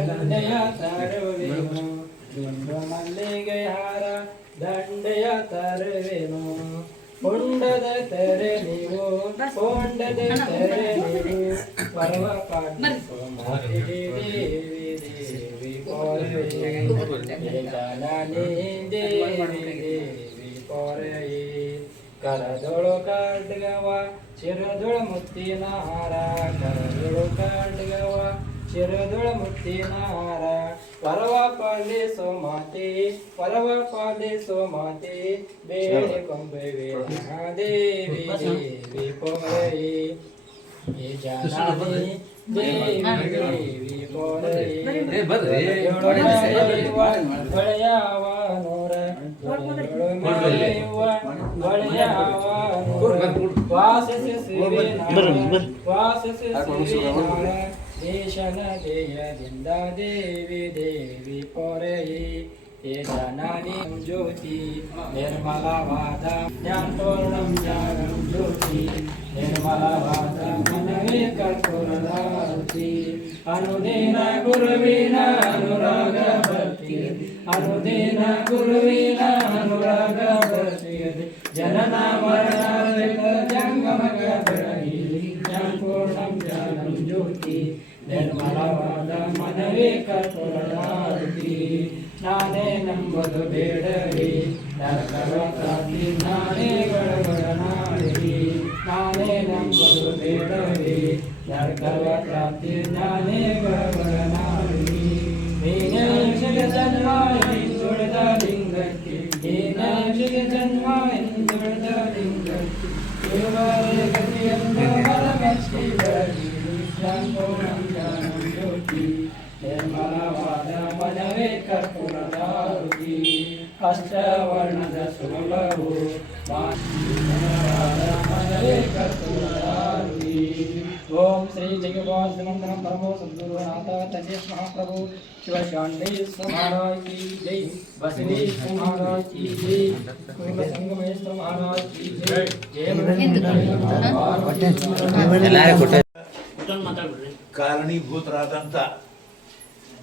ದಂಡೆಯ ತರುವೆನು ದುಂಡು ಮಲ್ಲಿಗೆ ಹಾರ ದಂಡೆಯ ತರುವೆನು ಕೊಂಡದ ತೆರೆ ನೀವು ಕೊಂಡದ ತೆರೆ ನೀವು ಪರ್ವ ಕಾಟಿಸೋ ಮಾತೆ ದೇವಿ ದೇವಿ ಕೋರೆ ಜನನಿ ದೇವಿ ದೇವಿ ಕೋರೆ ಕರದೊಳು ಕಾಡ್ಗವ ಶಿರದೊಳು ಮುತ್ತಿನ ಹಾರ ಕರದೊಳು ಕಾಡ್ಗವ ಶಿರದೊಳು ಮುತ್ತಿನ ಹಾರ ಪರವ ಪಾಲಿಸೋ ಮಾತೆ ಪರವ ಪಾಲಿಸೋ ಮಾತೆ ಬೇರೆ ಕೊಂಬೆವೆ ದೇವಿ ದೇವಿ ಕೋರೆ ಜನನಿ ದೇವಿ ದೇವಿ ಕೋರೆ ಹೊಳೆಯವ ನೂರ ದೇಶನ ದೇಯದಿಂದ ದೇವಿ ದೇವಿ ಪೊರೆಯಿ ಜನನಿ ಜ್ಯೋತಿ ನಿರ್ಮಲವಾದ ಜ್ಞಾನಪೂರ್ಣಂ ಜ್ಞಾನಂ ಜ್ಯೋತಿ ನಿರ್ಮಲವಾದ ಮನವೇ ಕರ್ಪೂರದಾರುತಿ ಅನುದಿನ ಗುರುವಿನ ಅನುರಾಗ ಭಕ್ತಿ ಅನುದಿನ ಗುರುವಿನ ಅನುರಾಗ ಭಕ್ತಿ ಜನನ ಮರಣ ಜಂಗಮಗ ಬೆಳಗಿಲಿ ಜ್ಞಾನಪೂರ್ಣಂ ಜ್ಞಾನಂ ಜ್ಯೋತಿ ನಿರ್ಮಲವಾದ ಮನವೇ ಕರ್ಪೂರದಾರುತಿ ನಾನೇ ನಂಬುದು ಬೇಡರಿ ನರಕವತಾತಿ ನಾನೇ ಗಡಗಡನಾಡಿ ನಾನೇ ನಂಬುದು ಬೇಡರಿ ನರಕವತಾತಿ ನಾನೇ ಗಡಗಡನಾಡಿ ನೀನಾಂಶಿಕ ಜನ್ಮ ಹಿಂದುಳಿದ ಲಿಂಗಕ್ಕೆ ನೀನಾಂಶಿಕ ಜನ್ಮ ಹಿಂದುಳಿದ ಲಿಂಗಕ್ಕೆ ದೇವರೇ ಗತಿಯಂತ ಮನಮೆಚ್ಚಿ ಬೆಳಗಿ ಜ್ಞಾನಪೂರ್ಣಂ ಜ್ಞಾನಂ ಜ್ಯೋತಿ ನಿರ್ಮಲವಾದ ಮನವೇ ಕರ್ಪೂರದಾರುತಿ ಅಷ್ಟವರ್ಣದ ಸುಲಭವು ಮನವೇ ಕರ್ಪೂರದಾರುತಿ ಓಂ ಶ್ರೀ ಜಗವಾಸನಂದನ ಪ್ರಭು ಸದ್ಗುರುನಾಥ ತಜೇಶ್ ಮಹಾಪ್ರಭು ಶಿವಶಾಂಡಿ ಮಹಾರಾಜ್ ಕಿ ಜೈ ಬಸವಿ ಮಹಾರಾಜ್ ಕಿ ಜೈ ಸಂಗಮೇಶ್ವರ ಮಹಾರಾಜ್ ಕಿ ಜೈ ಕಾರಣೀಭೂತರಾದಂಥ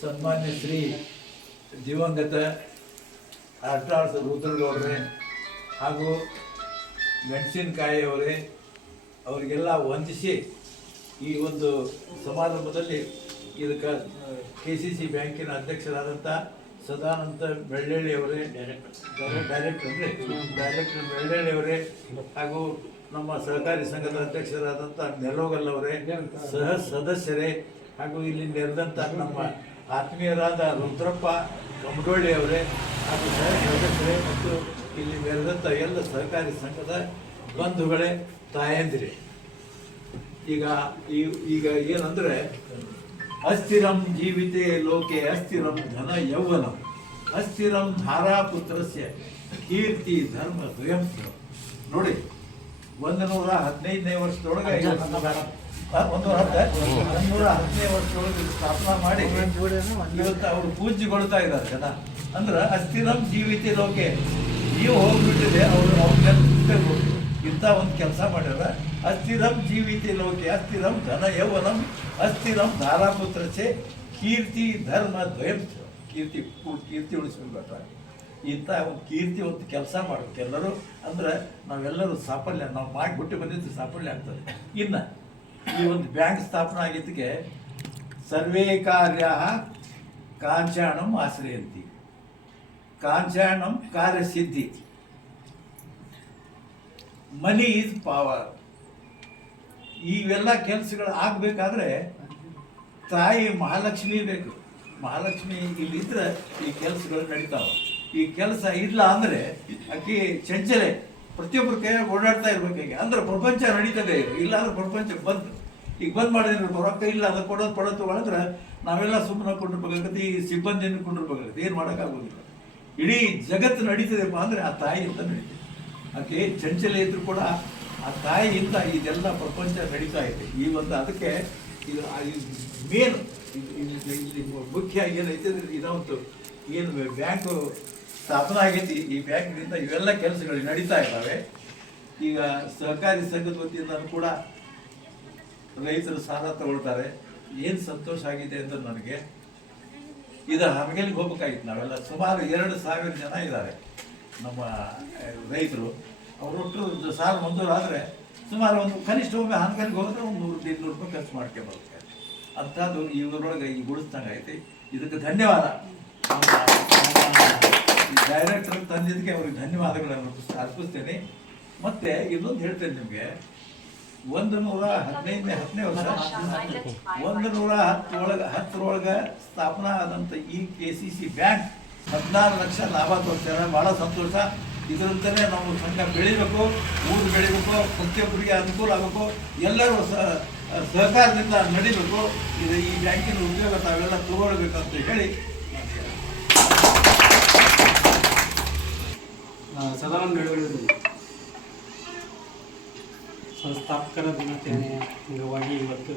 ಸನ್ಮಾನ್ಯ ಶ್ರೀ ದಿವಂಗತ ಆಟಾಳ್ಸ ರುದ್ರಗೌಡ್ರೆ ಹಾಗೂ ಮೆಣಸಿನಕಾಯಿಯವರೇ ಅವರಿಗೆಲ್ಲ ವಂದಿಸಿ ಈ ಒಂದು ಸಮಾರಂಭದಲ್ಲಿ ಇದಕ್ಕೆ KCC ಬ್ಯಾಂಕಿನ ಅಧ್ಯಕ್ಷರಾದಂಥ ಸದಾನಂದ ಬೆಳ್ಳಳ್ಳಿಯವರೇ ಡೈರೆಕ್ಟರ್ ಬೆಳ್ಳಳ್ಳಿಯವರೇ ಹಾಗೂ ನಮ್ಮ ಸಹಕಾರಿ ಸಂಘದ ಅಧ್ಯಕ್ಷರಾದಂಥ ನೆಲೋಗಲ್ ಅವರೇ ಸಹ ಸದಸ್ಯರೇ ಹಾಗೂ ಇಲ್ಲಿ ನೆರೆದಂಥ ನಮ್ಮ ಆತ್ಮೀಯರಾದ ರುದ್ರಪ್ಪ ಕಮಡೋಳ್ಳಿ ಅವರೇ ಹಾಗೂ ಸಹ ಸದಸ್ಯರೇ ಮತ್ತು ಇಲ್ಲಿ ನೆರೆದಂಥ ಎಲ್ಲ ಸಹಕಾರಿ ಸಂಘದ ಬಂಧುಗಳೇ ತಾಯಂದಿರೇ ಈಗ ಏನಂದರೆ ಅಸ್ಥಿರಂ ಜೀವಿತೆ ಲೋಕೆ ಅಸ್ಥಿರಂ ಧನ ಯೌವನಂ ಅಸ್ಥಿರಂ ಧಾರಾಪುತ್ರಸ್ಯ ಕೀರ್ತಿ ಧರ್ಮ ದ್ವಯಂ ನೋಡಿ 115ನೇ ವರ್ಷದೊಳಗೆ 115ನೇ ವರ್ಷದೊಳಗೆ ಸ್ಥಾಪನಾ ಮಾಡಿ ಇವತ್ತು ಅವರು ಪೂಜ್ಯಗೊಳ್ತಾ ಇದ್ದಾರೆ ಜನ ಅಂದ್ರೆ ಅಸ್ಥಿರಂ ಜೀವಿತೆ ಲೋಕೆ ನೀವು ಹೋಗ್ಬಿಟ್ಟಿದೆ ಅವರು ಇಂಥ ಒಂದು ಕೆಲಸ ಮಾಡ್ಯಾರ ಅಸ್ಥಿರಂ ಜೀವಿತೆ ಲೋಕೆ ಅಸ್ಥಿರಂ ಧನ ಯೌವನಂ ಅಸ್ಥಿರಂ ಧಾರಾಪುತ್ರಸೆ ಕೀರ್ತಿ ಧರ್ಮ ದ್ವಯಂ ಕೀರ್ತಿ ಉಳಿಸ್ಬೇಕು ಇಂಥ ಒಂದು ಕೀರ್ತಿ ಒಂದು ಕೆಲಸ ಮಾಡ್ಬೇಕು ಎಲ್ಲರೂ ಅಂದ್ರೆ ನಾವೆಲ್ಲರೂ ಸಾಫಲ್ಯ ನಾವು ಮಾಡಿಬಿಟ್ಟು ಬಂದಿದ್ದು ಸಾಫಲ್ಯ ಆಗ್ತದೆ ಇನ್ನು ಈ ಒಂದು ಬ್ಯಾಂಕ್ ಸ್ಥಾಪನೆ ಆಗಿದ್ದಕ್ಕೆ ಸರ್ವೇ ಕಾರ್ಯ ಕಾಂಚಾಣಂ ಆಶ್ರಯಂತಿ ಕಾಂಚಾಣಂ ಕಾರ್ಯಸಿದ್ಧಿ ಮನಿ ಈಸ್ ಪವರ್ ಇವೆಲ್ಲ ಕೆಲಸಗಳು ಆಗಬೇಕಾದ್ರೆ ತಾಯಿ ಮಹಾಲಕ್ಷ್ಮಿ ಬೇಕು ಮಹಾಲಕ್ಷ್ಮಿ ಇಲ್ಲಿದ್ರೆ ಈ ಕೆಲಸಗಳು ನಡೀತಾವೆ ಈ ಕೆಲಸ ಇಲ್ಲ ಅಂದರೆ ಆಕೆ ಚಂಚಲೆ ಪ್ರತಿಯೊಬ್ಬರ ಕೈ ಓಡಾಡ್ತಾ ಇರ್ಬೇಕಾಗಿ ಅಂದ್ರೆ ಪ್ರಪಂಚ ನಡೀತದೆ ಇಲ್ಲ ಅಂದ್ರೆ ಪ್ರಪಂಚ ಈಗ ಬಂದ್ ಮಾಡಿದ್ರೆ ರೊಕ್ಕ ಇಲ್ಲ ಅದು ಕೊಡೋದು ತಗೊಳಂದ್ರೆ ನಾವೆಲ್ಲ ಸುಮ್ಮನೆ ಕೊಂಡಿರ್ಬೇಕಾಗತ್ತೆ ಈ ಸಿಬ್ಬಂದಿಯನ್ನು ಕೊಂಡಿರ್ಬೇಕಾಗತ್ತೆ ಏನು ಮಾಡೋಕ್ಕಾಗೋದಿಲ್ಲ ಇಡೀ ಜಗತ್ತು ನಡೀತದೆಪ್ಪ ಅಂದರೆ ಆ ತಾಯಿಯಿಂದ ನಡೀತದೆ ಆಕೆ ಚಂಚಲೆ ಇದ್ರು ಕೂಡ ಆ ತಾಯಿಯಿಂದ ಇದೆಲ್ಲ ಪ್ರಪಂಚ ನಡೀತಾ ಇದೆ ಈ ಒಂದು ಅದಕ್ಕೆ ಇದು ಮೇನ್ ಇಲ್ಲಿ ಮುಖ್ಯ ಏನೈತೆ ಇದೊಂದು ಏನು ಬ್ಯಾಂಕು ಸ್ಥಾಪನೆ ಆಗೈತಿ ಈ ಬ್ಯಾಂಕ್ನಿಂದ ಇವೆಲ್ಲ ಕೆಲಸಗಳು ನಡೀತಾ ಇದ್ದಾವೆ ಈಗ ಸಹಕಾರಿ ಸಂಘದ ವತಿಯಿಂದ ಕೂಡ ರೈತರು ಸಾಲ ತಗೊಳ್ತಾರೆ ಏನು ಸಂತೋಷ ಆಗಿದೆ ಅಂತ ನನಗೆ ಇದರ ಹರಗೆಲಿಗೆ ಹೋಗ್ಬೇಕಾಗಿತ್ತು ನಾವೆಲ್ಲ. ಸುಮಾರು 2,000 ಜನ ಇದ್ದಾರೆ ನಮ್ಮ ರೈತರು. ಅವರೊಟ್ಟು ಸಾಲ ಮಂಜೂರಾದರೆ ಸುಮಾರು ಒಂದು ಕನಿಷ್ಠ ಒಮ್ಮೆ ಹಂಗಲಿಗೆ ಹೋದರೆ ಒಂದು 100-200 ರೂಪಾಯಿ ಖರ್ಚು ಮಾಡ್ಕೊಬರುತ್ತೆ. ಅಂಥದ್ದು ಇವರೊಳಗೆ ಈಗ ಉಳಿಸ್ದಂಗೆ ಐತಿ. ಇದಕ್ಕೆ ಧನ್ಯವಾದ ಡೈರೆಕ್ಟರ್ ತಂದಿದ್ದಕ್ಕೆ ಅವ್ರಿಗೆ ಧನ್ಯವಾದಗಳನ್ನು ಅರ್ಪಿಸ್ತೇನೆ. ಮತ್ತು ಇನ್ನೊಂದು ಹೇಳ್ತೇನೆ ನಿಮಗೆ, 110ನೇ ವರ್ಷ 110 ಸ್ಥಾಪನಾ ಆದಂಥ ಈ KCC ಬ್ಯಾಂಕ್ 14 ಲಕ್ಷ ಲಾಭ ತೋರ್ತಾರೆ. ಭಾಳ ಸಂತೋಷ. ಇದರಿಂದಲೇ ನಾವು ಸಂಘ ಬೆಳಿಬೇಕು, ಊರು ಬೆಳಿಬೇಕು, ಪ್ರತಿಯೊಬ್ಬರಿಗೆ ಅನುಕೂಲ ಆಗಬೇಕು, ಎಲ್ಲರೂ ಸಹಕಾರದಿಂದ ನಡಿಬೇಕು. ಇದು ಈ ಬ್ಯಾಂಕಿನ ಉದ್ಯೋಗ ತಾವೆಲ್ಲ ತಗೊಳ್ಬೇಕಂತ ಹೇಳಿ ಸದಾನಂದ ಬೆಳವಡಿಗೆ ಸಂಸ್ಥಾಪಕರ ದಿನಾಚರಣೆಯ ಅಂಗವಾಗಿ ಇವತ್ತು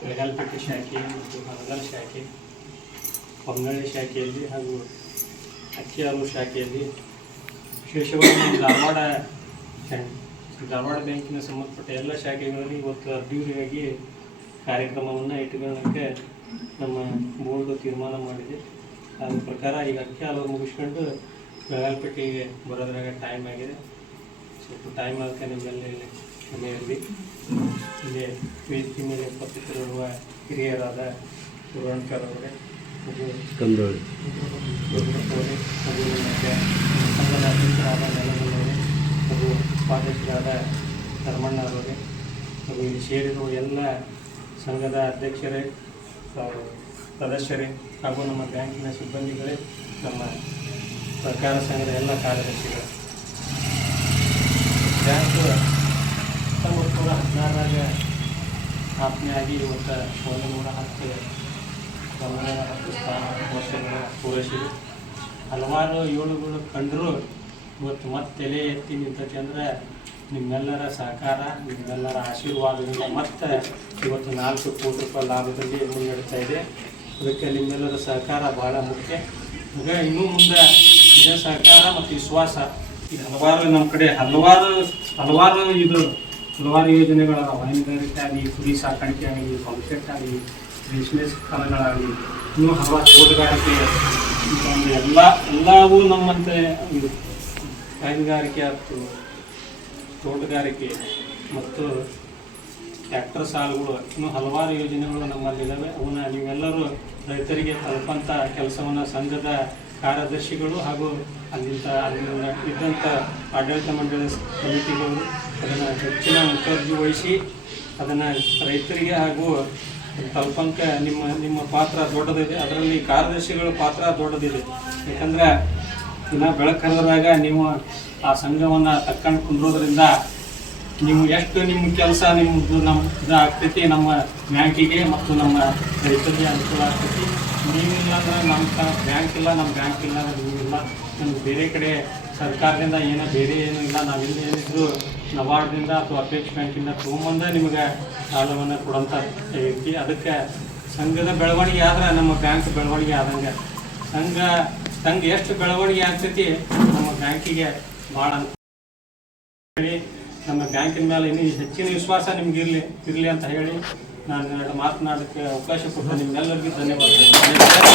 ಬೆಳಗಾಲ್ಪೇಟೆ ಶಾಖೆ ಮತ್ತು ಹನಗಲ್ ಶಾಖೆ, ಹೊಂಗಳಿ ಶಾಖೆಯಲ್ಲಿ ಹಾಗೂ ಅಕ್ಕಿಯಾರು ಶಾಖೆಯಲ್ಲಿ ವಿಶೇಷವಾಗಿ ಧಾರವಾಡ ಬ್ಯಾಂಕಿನ ಸಂಬಂಧಪಟ್ಟ ಎಲ್ಲ ಶಾಖೆಗಳಲ್ಲಿ ಇವತ್ತು ಅದ್ದೂರಿಯಾಗಿ ಕಾರ್ಯಕ್ರಮವನ್ನು ಇಟ್ಟುಕೊಳ್ಳೋಕ್ಕೆ ನಮ್ಮ ಬೋರ್ಡು ತೀರ್ಮಾನ ಮಾಡಿದೆ. ಅದ್ರ ಪ್ರಕಾರ ಈಗ ಅಕ್ಕಿಯಾರು ಮುಗಿಸ್ಕೊಂಡು ಬೆಳಗಾಲ್ಪೇಟೆಗೆ ಬರೋದ್ರಾಗ ಟೈಮ್ ಆಗಿದೆ. ಸ್ವಲ್ಪ ಟೈಮ್ ಆಗುತ್ತೆ. ನಿಮ್ಮಲ್ಲಿ ಕ್ಷಮೆ ಇರಲಿ. ಇಲ್ಲಿ ವೇದಿಕೆ ಮೇಲೆ ಉಪಸ್ಥಿತರಿರುವ ಹಿರಿಯರಾದ ಸುರಣಕರ್ ಅವರೇ ಹಾಗೂ ಸಂಘದ ಅಧ್ಯಕ್ಷರಾದ ನೆಲಮಲ್ಲವರೇ ಹಾಗೂ ಉಪಾಧ್ಯಕ್ಷರಾದ ಧರ್ಮಣ್ಣ ಅವರೇ ಹಾಗೂ ಇಲ್ಲಿ ಸೇರಿರುವ ಎಲ್ಲ ಸಂಘದ ಅಧ್ಯಕ್ಷರೇ, ಸದಸ್ಯರೇ ಹಾಗೂ ನಮ್ಮ ಬ್ಯಾಂಕಿನ ಸಿಬ್ಬಂದಿಗಳೇ, ನಮ್ಮ ಸಹಕಾರ ಸಂಘದ ಎಲ್ಲ ಕಾರ್ಯದರ್ಶಿಗಳು. ಬ್ಯಾಂಕು 1916 ಸ್ಥಾಪನೆ ಆಗಿ ಇವತ್ತು 110 ವರ್ಷಗಳ ಪೂರೈಸಿದೆ. ಹಲವಾರು ಏಳುಗಳು ಕಂಡರೂ ಇವತ್ತು ಮತ್ತೆ ತಲೆ ಎತ್ತಿ ನಿಂತೈತಿ ಅಂದರೆ ನಿಮ್ಮೆಲ್ಲರ ಸಹಕಾರ, ನಿಮ್ಮೆಲ್ಲರ ಆಶೀರ್ವಾದದಿಂದ ಮತ್ತೆ ಇವತ್ತು 4 ಕೋಟಿ ರೂಪಾಯಿ ಲಾಭದಲ್ಲಿ ಮುನ್ನಡೆತಾ ಇದೆ. ಅದಕ್ಕೆ ನಿಮ್ಮೆಲ್ಲರ ಸಹಕಾರ ಭಾಳ ಮುಖ್ಯ. ಈಗ ಇನ್ನೂ ಮುಂದೆ ಇದೇ ಸಹಕಾರ ಮತ್ತು ವಿಶ್ವಾಸ. ಈಗ ಹಲವಾರು ನಮ್ಮ ಕಡೆ ಹಲವಾರು ಯೋಜನೆಗಳಾದ ಹೈನುಗಾರಿಕೆ ಆಗಲಿ, ಕುರಿ ಸಾಕಾಣಿಕೆ ಆಗಲಿ, ಪಂಪ್ಸೆಟ್ ಆಗಲಿ, ರೇಷ್ಮೆ ಸ್ಥಳಗಳಾಗಲಿ, ಇನ್ನೂ ಹಲವಾರು ತೋಟಗಾರಿಕೆ ಎಲ್ಲವೂ ನಮ್ಮಂತೆ ಇದು ಹೈನುಗಾರಿಕೆ ಆಯ್ತು, ತೋಟಗಾರಿಕೆ ಮತ್ತು ಟ್ರ್ಯಾಕ್ಟರ್ ಸಾಲುಗಳು, ಇನ್ನೂ ಹಲವಾರು ಯೋಜನೆಗಳು ನಮ್ಮಲ್ಲಿದ್ದಾವೆ. ಅವನ್ನ ನೀವೆಲ್ಲರೂ ರೈತರಿಗೆ ತಲುಪಂಥ ಕೆಲಸವನ್ನು ಸಂಘದ ಕಾರ್ಯದರ್ಶಿಗಳು ಹಾಗೂ ಅಲ್ಲಿಂದ ಇದ್ದಂಥ ಆಡಳಿತ ಮಂಡಳಿ ಸಮಿತಿಗಳು ಅದನ್ನು ಹೆಚ್ಚಿನ ಮುತುವರ್ಜಿ ವಹಿಸಿ ಅದನ್ನು ರೈತರಿಗೆ ಹಾಗೂ ತಲುಪಂಕ ನಿಮ್ಮ ಪಾತ್ರ ದೊಡ್ಡದಿದೆ. ಅದರಲ್ಲಿ ಕಾರ್ಯದರ್ಶಿಗಳ ಪಾತ್ರ ದೊಡ್ಡದಿದೆ. ಯಾಕಂದರೆ ಇನ್ನು ಬೆಳಕರದಾಗ ನೀವು ಆ ಸಂಘವನ್ನು ತಕ್ಕೊಂಡು ಕುಂದ್ರೋದ್ರಿಂದ ನೀವು ಎಷ್ಟು ನಿಮ್ಮ ಕೆಲಸ ನಿಮ್ಮದು ಇದು ಆಗ್ತೈತಿ, ನಮ್ಮ ಬ್ಯಾಂಕಿಗೆ ಮತ್ತು ನಮ್ಮ ರೈತರಿಗೆ ಅನುಕೂಲ ಆಗ್ತೈತಿ. ನೀವಿಲ್ಲ ಅಂದ್ರೆ ನಮ್ಮ ಬ್ಯಾಂಕ್ ಇಲ್ಲ, ನಮ್ಮ ಬ್ಯಾಂಕ್ ಇಲ್ಲ ಅಂದ್ರೆ ನೀವಿಲ್ಲ. ನಮ್ಗೆ ಬೇರೆ ಕಡೆ ಸರ್ಕಾರದಿಂದ ಬೇರೆ ಏನೂ ಇಲ್ಲ. ನಾವೆಲ್ಲ ಏನಿದ್ರು ನವಾರ್ಡ್ದಿಂದ ಅಥವಾ ಅಪೇಕ್ಷ ಬ್ಯಾಂಕಿಂದ ತೊಗೊಂಬಂದ ನಿಮಗೆ ಸಾಲವನ್ನು ಕೊಡೋಂಥ ಐತಿ. ಅದಕ್ಕೆ ಸಂಘದ ಬೆಳವಣಿಗೆ ಆದ್ರೆ ನಮ್ಮ ಬ್ಯಾಂಕ್ ಬೆಳವಣಿಗೆ ಆದಂಗೆ. ಸಂಘ ಎಷ್ಟು ಬೆಳವಣಿಗೆ ಆಗ್ತೈತಿ ನಮ್ಮ ಬ್ಯಾಂಕಿಗೆ ಭಾಳ ಹೇಳಿ, ನಮ್ಮ ಬ್ಯಾಂಕಿನ ಮೇಲೆ ಇನ್ನೂ ಹೆಚ್ಚಿನ ವಿಶ್ವಾಸ ನಿಮ್ಗೆ ಇರಲಿ ಅಂತ ಹೇಳಿ ನಾನು ಮಾತನಾಡೋಕ್ಕೆ ಅವಕಾಶ ಕೊಟ್ಟು ನಿಮ್ಮೆಲ್ಲರಿಗೂ ಧನ್ಯವಾದಗಳು.